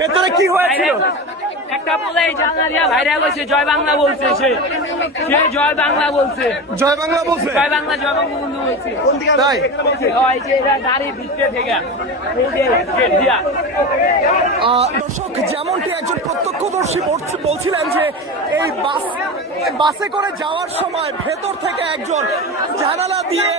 ভেতরে কি হয়েছিল? একটা বলে জানা দিয়া ভাইরাল হয়েছে, জয় বাংলা বলছে, সে জয় বাংলা বলছে, জয় বাংলা বলছে, জয় বাংলা, জয় বঙ্গবন্ধু বলছে। তাই ওই যে এরা গাড়ির ভিতরে থেকে দর্শক, যেমনটি একজন প্রত্যক্ষদর্শী বলছিলেন যে এই বাসে করে যাওয়ার সময় ভেতর থেকে একজন জানালা দিয়ে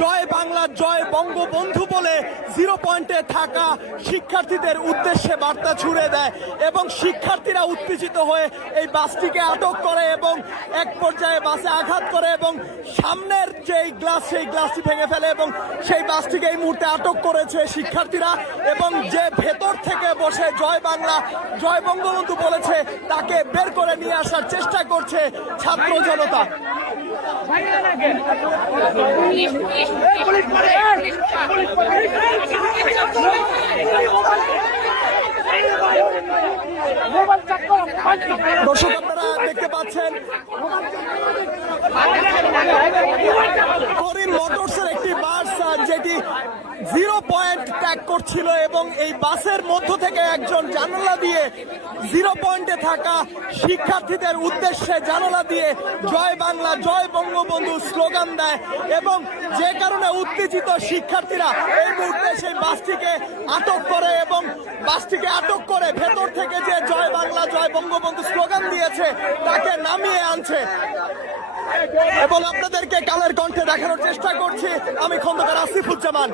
জয় বাংলা, জয় বঙ্গবন্ধু বলে 0 পয়েন্টে থাকা শিক্ষার্থীদের উদ্দেশ্যে বার্তা ছুড়ে দেয় এবং শিক্ষার্থীরা উত্তেজিত হয়ে এই বাসটিকে আটক করে এবং এক পর্যায়ে বাসে আঘাত করে এবং সামনের যে গ্লাস, সেই গ্লাসটি ভেঙে ফেলে এবং সেই বাসটিকে এই মুহূর্তে আটক করেছে শিক্ষার্থীরা এবং যে ভেতর থেকে বসে জয় বাংলা, জয় বঙ্গবন্ধু বলেছে তাকে বের করে নিয়ে আসার চেষ্টা করছে ছাত্র জনতা। দর্শক, আপনারা দেখতে পাচ্ছেন করিম মোটরসের একটি বাস যেটি 0 পয়েন্ট ত্যাগ করছিল এবং এই বাসের মধ্য থেকে একজন জানালা দিয়ে 0 পয়েন্টে থাকা শিক্ষার্থীদের উদ্দেশ্যে জানালা দিয়ে জয় বাংলা, জয় বঙ্গবন্ধু স্লোগান দেয় এবং যে কারণে উত্তেজিত শিক্ষার্থীরা এই মুহূর্তে সেই বাসটিকে আটক করে এবং বাসটিকে আটক করে ভেতর থেকে যে জয় বাংলা, জয় বঙ্গবন্ধু স্লোগান দিয়েছে তাকে নামিয়ে আনছে এবং আপনাদেরকে কালের কণ্ঠে দেখানোর চেষ্টা করছি আমি খন্দকার আসিফুজ্জামান।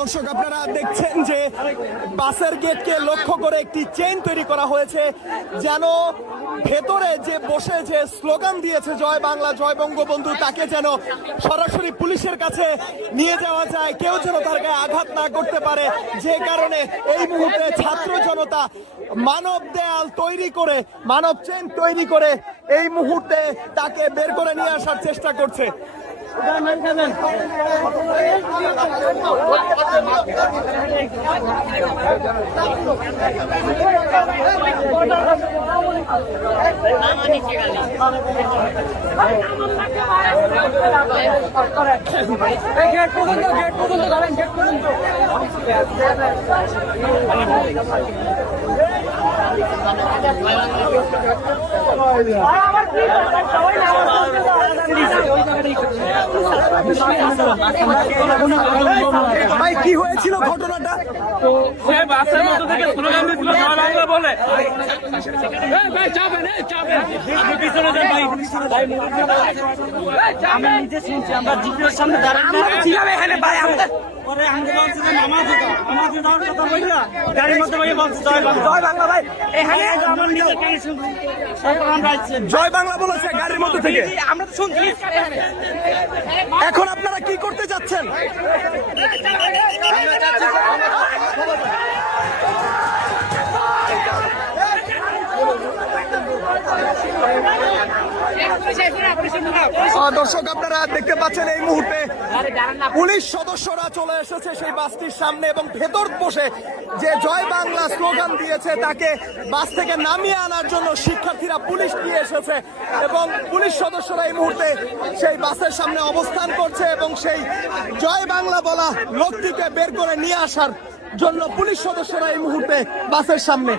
দর্শক, আপনারা দেখছেন যে বাসের গেটকে লক্ষ্য করে একটি চেইন তৈরি করা হয়েছে যেন ভেতরে যে বসে যে স্লোগান দিয়েছে জয় বাংলা, জয় বঙ্গবন্ধু তাকে যেন সরাসরি পুলিশের কাছে নিয়ে যাওয়া যায়, কেউ যেন তার গায়ে আঘাত না করতে পারে। যে কারণে এই মুহূর্তে ছাত্র জনতা মানব দেয়াল তৈরি করে, মানব চেইন তৈরি করে এই মুহূর্তে তাকে বের করে নিয়ে আসার চেষ্টা করছে। ভাই কি হয়েছিল ঘটনাটা? তো সে বাসের মধ্যে থেকে স্লোগান দিচ্ছিল জয় বাংলা বলে। ভাই যাবেন, যাবেন, আপনি পিছনে যান ভাই। আমি নিজে শুনছি, আমরা জিপির সামনে দাঁড়ানো এখানে ভাই আমাদের পরে আন্দোলন ছিল নামাজে যাওয়ার কথা বললা গাড়ির মধ্যে ভাই বলছে জয় বাংলা ভাই এখানে আমার নিজের কানে শুনছি তারপর আমরা আসছি জয় বাংলা বলেছে গাড়ির মধ্যে থেকে। আমরা তো শুনছি। এখন আপনারা কি করতে যাচ্ছেন? দর্শক আপনারা দেখতে পাচ্ছেন এই মুহূর্তে পুলিশ সদস্যরা চলে এসেছে সেই বাসটির সামনে এবং ভেতর বসে যে জয় বাংলা স্লোগান দিয়েছে তাকে বাস থেকে নামিয়ে আনার জন্য শিক্ষার্থীরা পুলিশ নিয়ে এসেছে এবং পুলিশ সদস্যরা এই মুহূর্তে সেই বাসের সামনে অবস্থান করছে এবং সেই জয় বাংলা বলা লোকটিকে বের করে নিয়ে আসার জন্য পুলিশ সদস্যরা এই মুহূর্তে বাসের সামনে।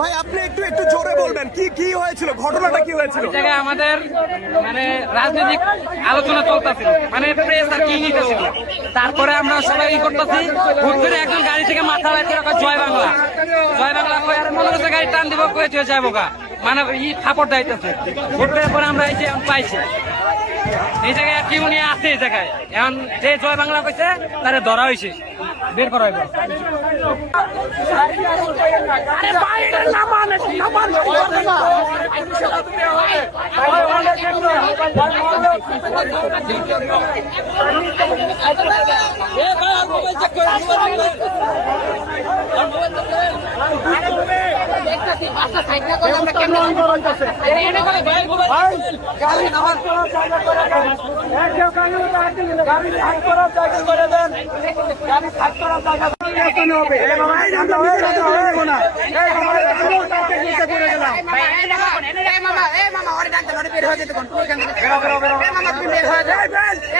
ভাই আপনি একটু জোরে বলবেন, কি হয়েছিল, ঘটনাটা কি হয়েছিল? জায়গায় আমাদের মানে রাজনৈতিক আলোচনা চলতেছিল, মানে প্রেস আর কি নিতেছিল। তারপরে আমরা সবাই ই করতেছি, হুট করে একজন গাড়ি থেকে মাথা বাইর করে কয় জয় বাংলা, জয় বাংলা কয় আর মনে হচ্ছে গাড়ি টান দিব কয়ে তুই যাবো গা, মানে ই থাপড় দাইতেছে। হুট করে পরে আমরা এই যে পাইছি এই জায়গায় আর কি উনি আছে এই জায়গায়। এখন যে জয় বাংলা কইছে তারে ধরা হয়েছে, বের করা হইব।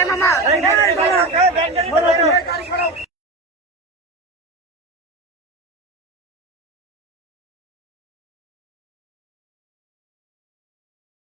মামা